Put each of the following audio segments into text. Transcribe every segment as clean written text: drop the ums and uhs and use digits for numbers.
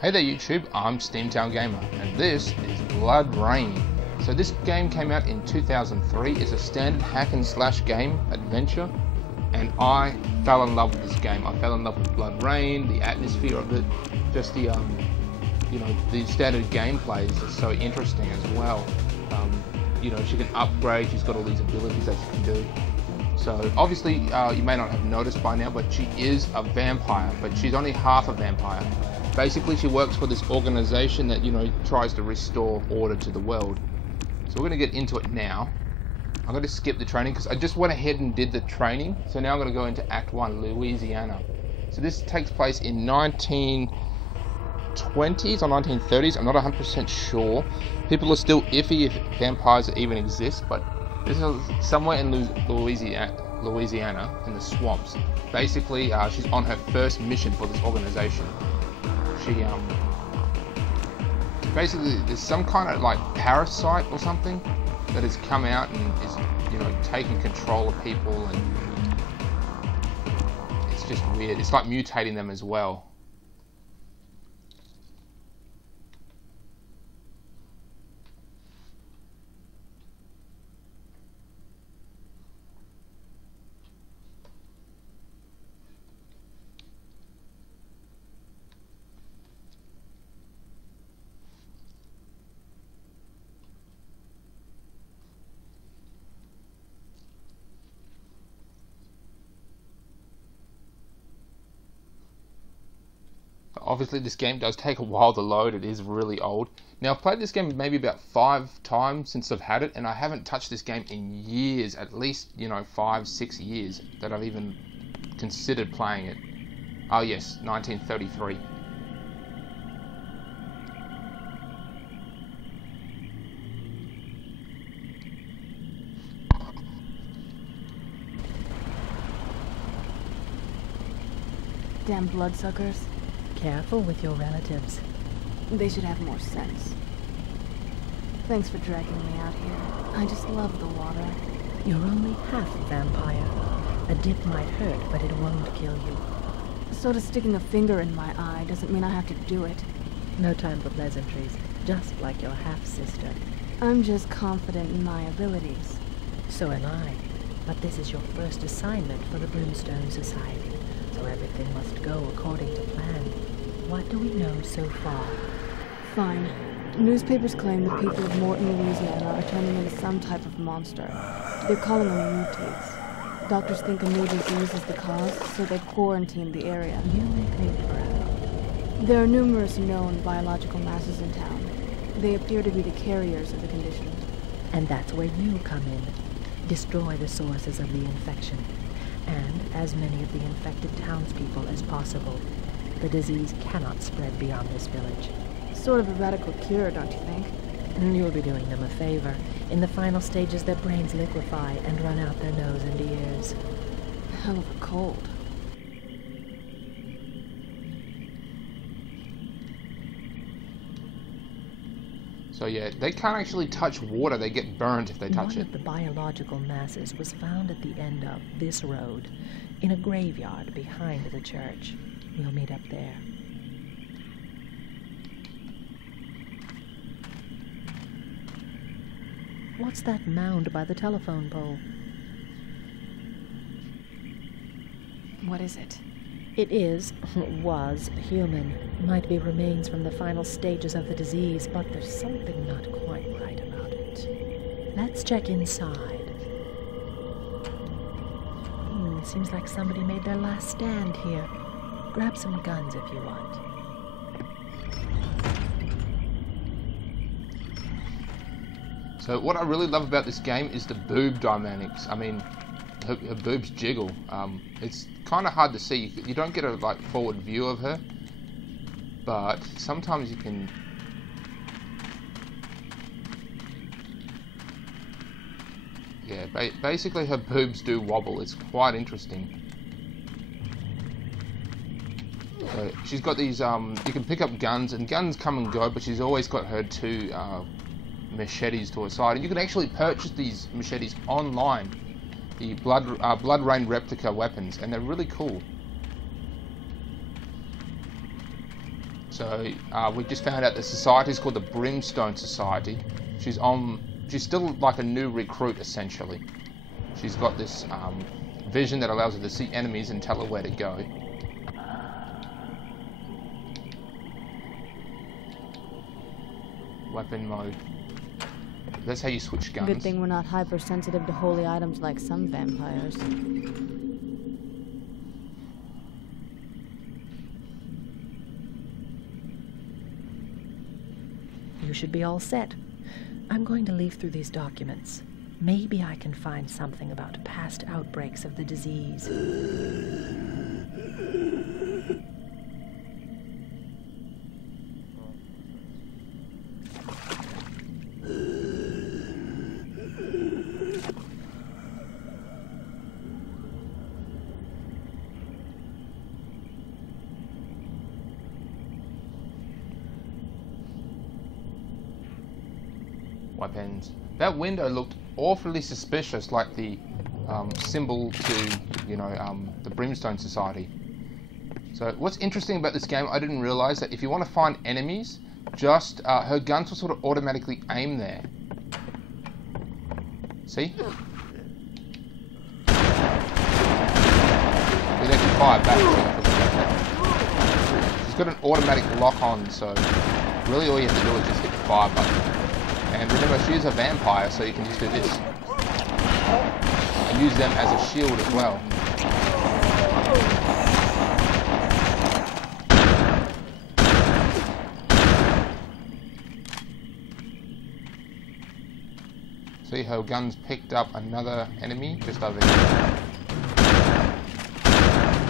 Hey there YouTube, I'm steamtowngamer and this is Blood Rayne. So this game came out in 2003. It's a standard hack and slash game adventure and I fell in love with this game. I fell in love with Blood Rayne, the atmosphere of it, just the the standard gameplay is just so interesting as well. She can upgrade, she's got all these abilities that she can do. So obviously you may not have noticed by now, but she is a vampire, but she's only half a vampire. Basically she works for this organization that tries to restore order to the world. So we're going to get into it now. I'm going to skip the training because I just went ahead and did the training. So now I'm going to go into Act 1, Louisiana. So this takes place in 1920s or 1930s. I'm not 100% sure. People are still iffy if vampires even exist, but this is somewhere in Louisiana in the swamps. Basically, she's on her first mission for this organization. She basically there's some kind of like parasite or something that has come out and is taking control of people, and it's just weird. It's like mutating them as well. Obviously this game does take a while to load. It is really old. Now I've played this game maybe about 5 times since I've had it, and I haven't touched this game in years, at least 5-6 years that I've even considered playing it. Oh yes, 1933. Damn bloodsuckers. Careful with your relatives. They should have more sense. Thanks for dragging me out here. I just love the water. You're only half vampire. A dip might hurt, but it won't kill you. Sort of sticking a finger in my eye doesn't mean I have to do it. No time for pleasantries, just like your half-sister. I'm just confident in my abilities. So am I. But this is your first assignment for the Brimstone Society, so everything must go according to plan. What do we know so far? Fine. Newspapers claim the people of Morton, Louisiana are turning into some type of monster. They're calling them mutates. Doctors think a new disease is the cause, so they quarantine the area. You make me proud. There are numerous known biological masses in town. They appear to be the carriers of the condition. And that's where you come in. Destroy the sources of the infection, and as many of the infected townspeople as possible. The disease cannot spread beyond this village. Sort of a radical cure, don't you think? And you'll be doing them a favor. In the final stages, their brains liquefy and run out their nose and ears. Hell of a cold. So yeah, they can't actually touch water. They get burned if they touch it. One of the biological masses was found at the end of this road, in a graveyard behind the church. We'll meet up there. What's that mound by the telephone pole? What is it? It was human. Might be remains from the final stages of the disease, but there's something not quite right about it. Let's check inside. Seems like somebody made their last stand here. Grab some guns if you want. So what I really love about this game is the boob dynamics. I mean, her boobs jiggle. It's kind of hard to see. You don't get a forward view of her, but sometimes you can. Yeah, basically her boobs do wobble. It's quite interesting. So she's got these. You can pick up guns, and guns come and go, but she's always got her 2 machetes to her side, and you can actually purchase these machetes online. The Blood Rayne replica weapons, and they're really cool. So we just found out the society is called the Brimstone Society. She's still like a new recruit essentially. She's got this vision that allows her to see enemies and tell her where to go. Weapon mode. That's how you switch guns. Good thing we're not hypersensitive to holy items like some vampires. You should be all set. I'm going to leaf through these documents. Maybe I can find something about past outbreaks of the disease. Weapons. That window looked awfully suspicious, like the symbol to, you know, the Brimstone Society. So what's interesting about this game, I didn't realise that if you want to find enemies, just her guns will sort of automatically aim there. See? They can fire back. She's got an automatic lock on, so really all you have to do is just hit the fire button. And remember, she is a vampire, so you can just do this. And use them as a shield as well. See, her guns picked up another enemy just over here.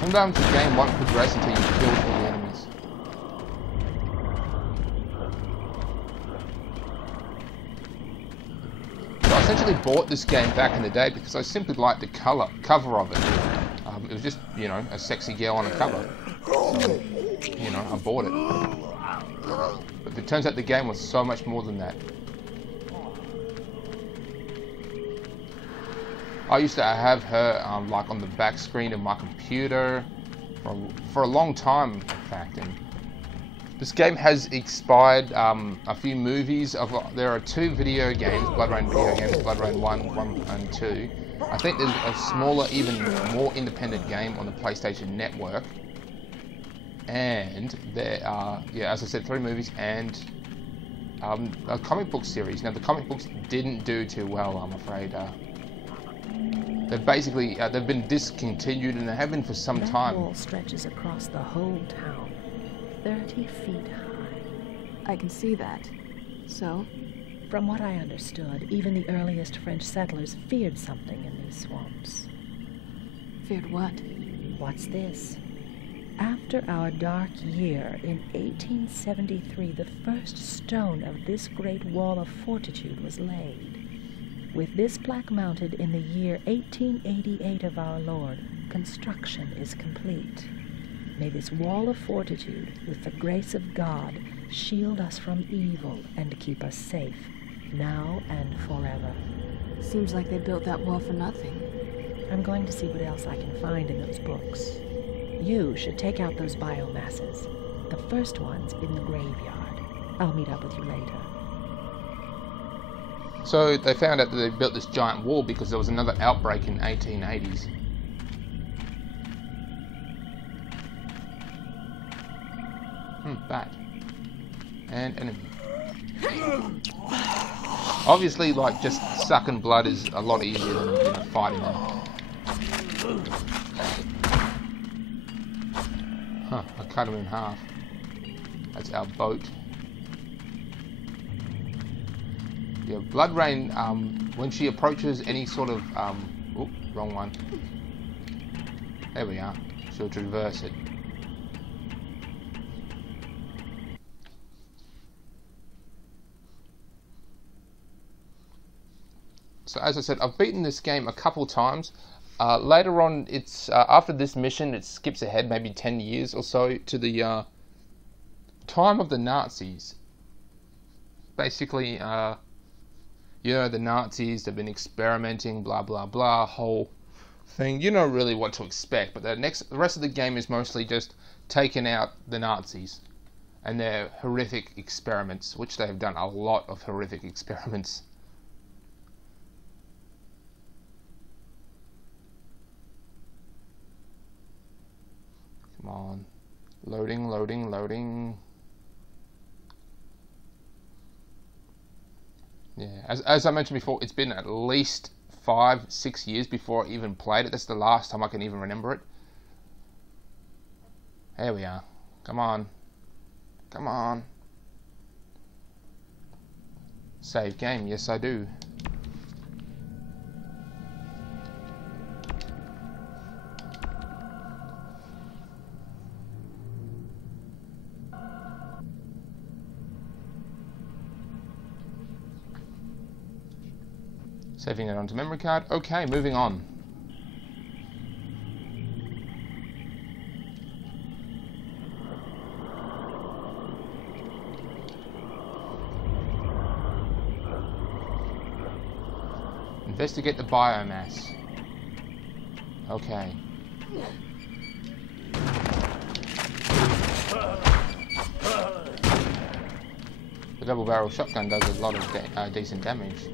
Sometimes the game won't progress until you've killed all the enemies. I essentially bought this game back in the day because I simply liked the cover of it. It was just, you know, a sexy girl on a cover. So, you know, I bought it. But it turns out the game was so much more than that. I used to have her like on the back screen of my computer for a long time, in fact. And this game has inspired a few movies. There are 2 video games, Blood Rain video games, Blood Rain 1 and 2. I think there's a smaller, even more independent game on the PlayStation Network. And there are, yeah, as I said, 3 movies and a comic book series. Now, the comic books didn't do too well, I'm afraid. They've basically, they've been discontinued, and they have been for some time. That wall stretches across the whole town, 30 feet high. I can see that. So? From what I understood, even the earliest French settlers feared something in these swamps. Feared what? What's this? After our dark year in 1873, the first stone of this great wall of fortitude was laid. With this plaque mounted in the year 1888 of our Lord, construction is complete. May this wall of fortitude, with the grace of God, shield us from evil and keep us safe, now and forever. Seems like they built that wall for nothing. I'm going to see what else I can find in those books. You should take out those biomasses. The first one's in the graveyard. I'll meet up with you later. So they found out that they built this giant wall because there was another outbreak in the 1880s. Bat. And enemy. Obviously, like, just sucking blood is a lot easier than, you know, fighting them. Huh, I cut him in half. That's our boat. Yeah, Blood Rain, when she approaches any sort of, oh, wrong one. There we are. She'll traverse it. So as I said, I've beaten this game a couple times. Later on, it's after this mission, it skips ahead maybe 10 years or so to the time of the Nazis. Basically, you know, the Nazis, they've been experimenting, blah, blah, blah, whole thing. You know really what to expect, but the rest of the game is mostly just taking out the Nazis. and their horrific experiments, which they have done a lot of horrific experiments. Come on. Loading, loading, loading. Yeah, as I mentioned before, it's been at least 5-6 years before I even played it. That's the last time I can even remember it. There we are. Come on. Come on. Save game. Yes, I do. Saving it onto memory card. Okay, moving on. Investigate the biomass. Okay. The double barrel shotgun does a lot of decent damage.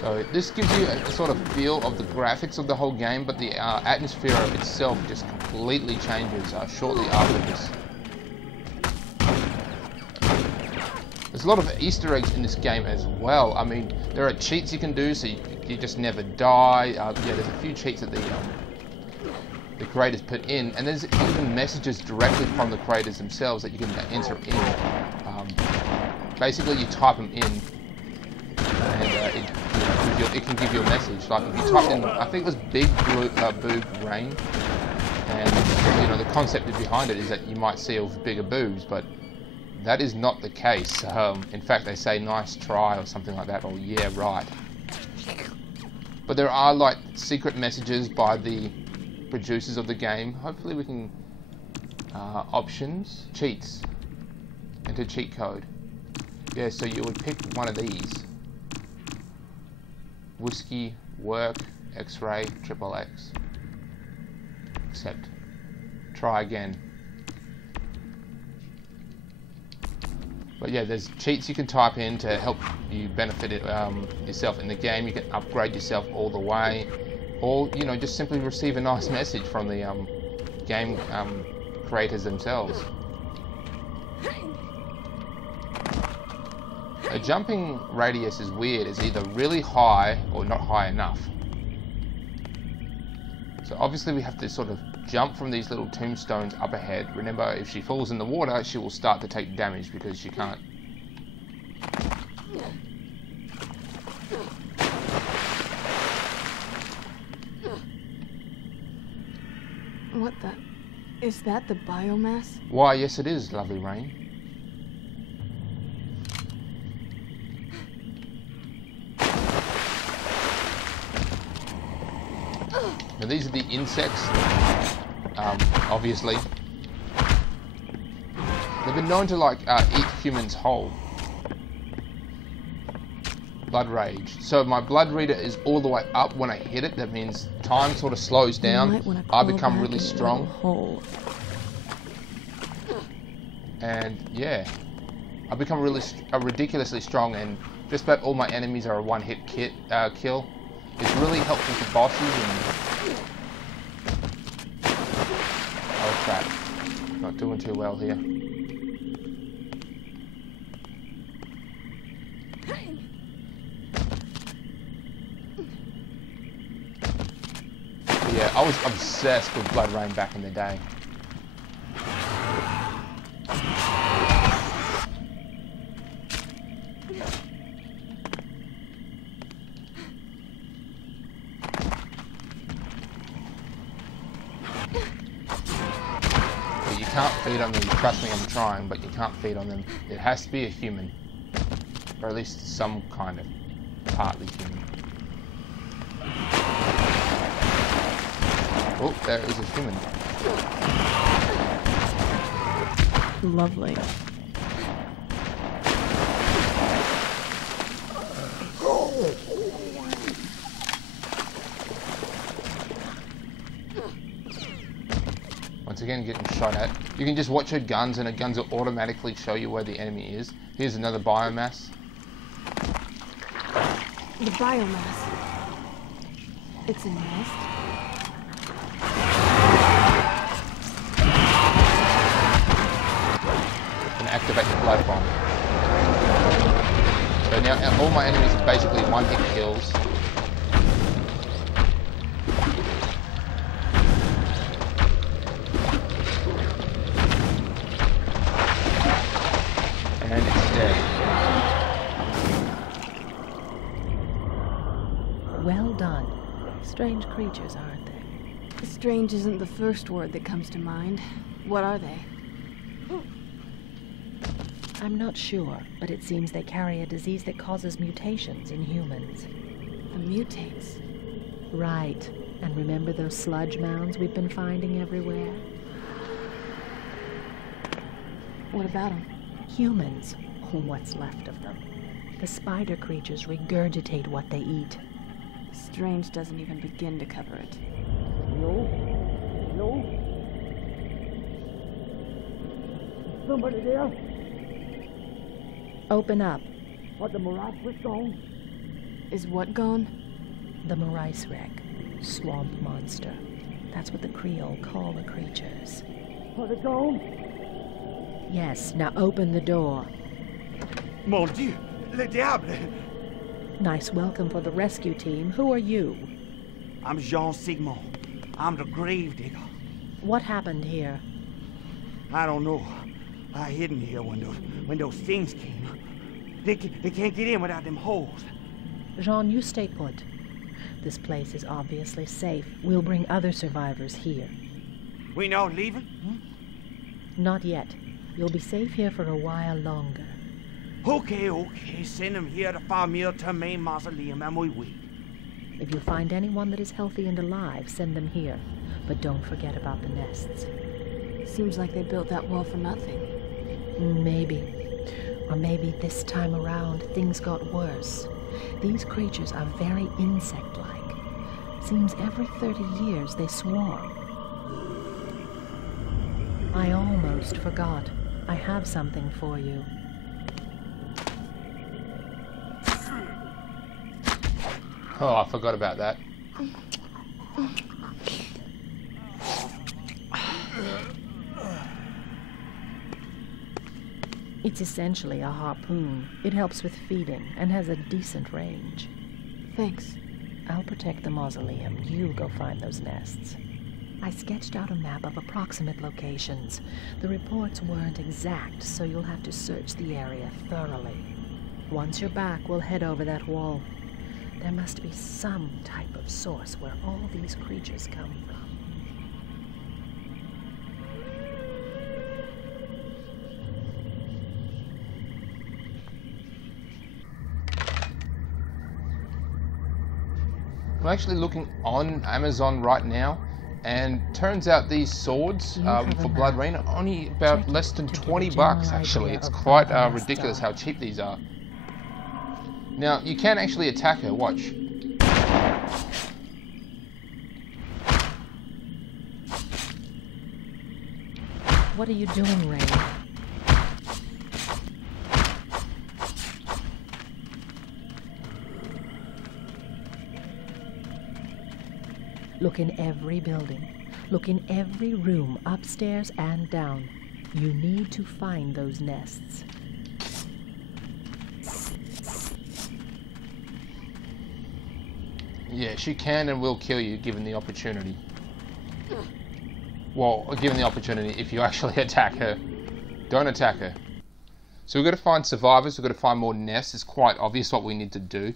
So this gives you a sort of feel of the graphics of the whole game, but the atmosphere itself just completely changes shortly after this. There's a lot of Easter eggs in this game as well. I mean, there are cheats you can do so you just never die. Yeah, there's a few cheats that the creators put in, and there's even messages directly from the creators themselves that you can enter in. Basically, you type them in, and it can give you a message. Like if you typed in, I think it was boob rayne, and the concept behind it is that you might see bigger boobs, but that is not the case. In fact, they say nice try or something like that, or yeah, right. But there are like secret messages by the producers of the game. Hopefully we can options, cheats, enter cheat code. Yeah, so you would pick one of these. Whiskey, work, X-ray, XXX. Accept. Try again. But yeah, there's cheats you can type in to help you benefit yourself in the game. You can upgrade yourself all the way, or just simply receive a nice message from the game creators themselves. A jumping radius is weird. It's either really high or not high enough. So obviously we have to sort of jump from these little tombstones up ahead. Remember, if she falls in the water, she will start to take damage because she can't. What the? Is that the biomass? Why, yes it is, lovely Rayne. Now these are the insects, obviously. They've been known to eat humans whole. Blood rage. So my blood reader is all the way up when I hit it. That means time sort of slows down. I become really strong. And yeah, I become ridiculously strong, and just about all my enemies are a one-hit kill. It's really helpful for bosses and... Oh crap, not doing too well here. But yeah, I was obsessed with Blood Rayne back in the day. You can't feed on them. Trust me, I'm trying, but you can't feed on them. It has to be a human, or at least some kind of partly human. Oh, there is a human. Lovely. again getting shot at. You can just watch her guns, and her guns will automatically show you where the enemy is. Here's another biomass. The biomass. It's a nest. And activate the blood bomb. So now all my enemies are basically one-hit kills. And it's dead. Well done. Strange creatures, aren't they? Strange isn't the first word that comes to mind. What are they? I'm not sure, but it seems they carry a disease that causes mutations in humans. The mutates. Right. And remember those sludge mounds we've been finding everywhere? What about them? Humans, or what's left of them. The spider creatures regurgitate what they eat. Strange doesn't even begin to cover it. Hello? Hello? Somebody there? Open up. What, the mirage was gone? Is what gone? The Marais wreck. Swamp monster. That's what the Creole call the creatures. What, it gone? Yes, now open the door. Mon Dieu! Le diable! Nice welcome for the rescue team. Who are you? I'm Jean Sigmund. I'm the grave digger. What happened here? I don't know. I hid in here when those things came. They can't get in without them holes. Jean, you stay put. This place is obviously safe. We'll bring other survivors here. We not leaving? Not yet. You'll be safe here for a while longer. Okay. Send them here to Famille Termain Mausoleum and we wait. If you find anyone that is healthy and alive, send them here. But don't forget about the nests. Seems like they built that wall for nothing. Maybe. Or maybe this time around, things got worse. These creatures are very insect-like. Seems every 30 years they swarm. I almost forgot. I have something for you. Oh, I forgot about that. It's essentially a harpoon. It helps with feeding and has a decent range. Thanks. I'll protect the mausoleum. You go find those nests. I sketched out a map of approximate locations. The reports weren't exact, so you'll have to search the area thoroughly. Once you're back, we'll head over that wall. There must be some type of source where all these creatures come from. I'm actually looking on Amazon right now, and turns out these swords for Blood Rayne are only about less than 20 bucks actually. It's quite ridiculous how cheap these are. Now, you can actually attack her, watch. What are you doing, Rayne? Look in every building. Look in every room, upstairs and down. You need to find those nests. Yeah, she can and will kill you given the opportunity. Well, given the opportunity if you actually attack her. Don't attack her. So we've got to find survivors, we've got to find more nests. It's quite obvious what we need to do.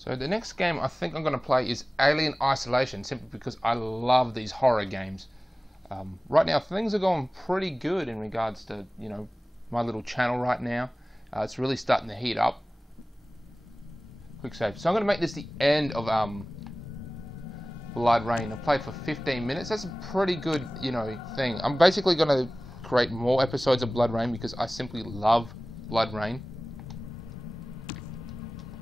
So the next game I think I'm going to play is Alien Isolation, simply because I love these horror games. Right now things are going pretty good in regards to, you know, my little channel right now. It's really starting to heat up. Quick save. So I'm going to make this the end of Blood Rayne. I played for 15 minutes. That's a pretty good, you know, thing. I'm basically going to create more episodes of Blood Rayne because I simply love Blood Rayne.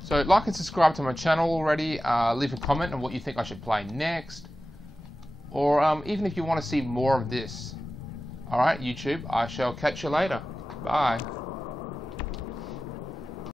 So like and subscribe to my channel already. Leave a comment on what you think I should play next. Or even if you want to see more of this. Alright, YouTube, I shall catch you later. Bye.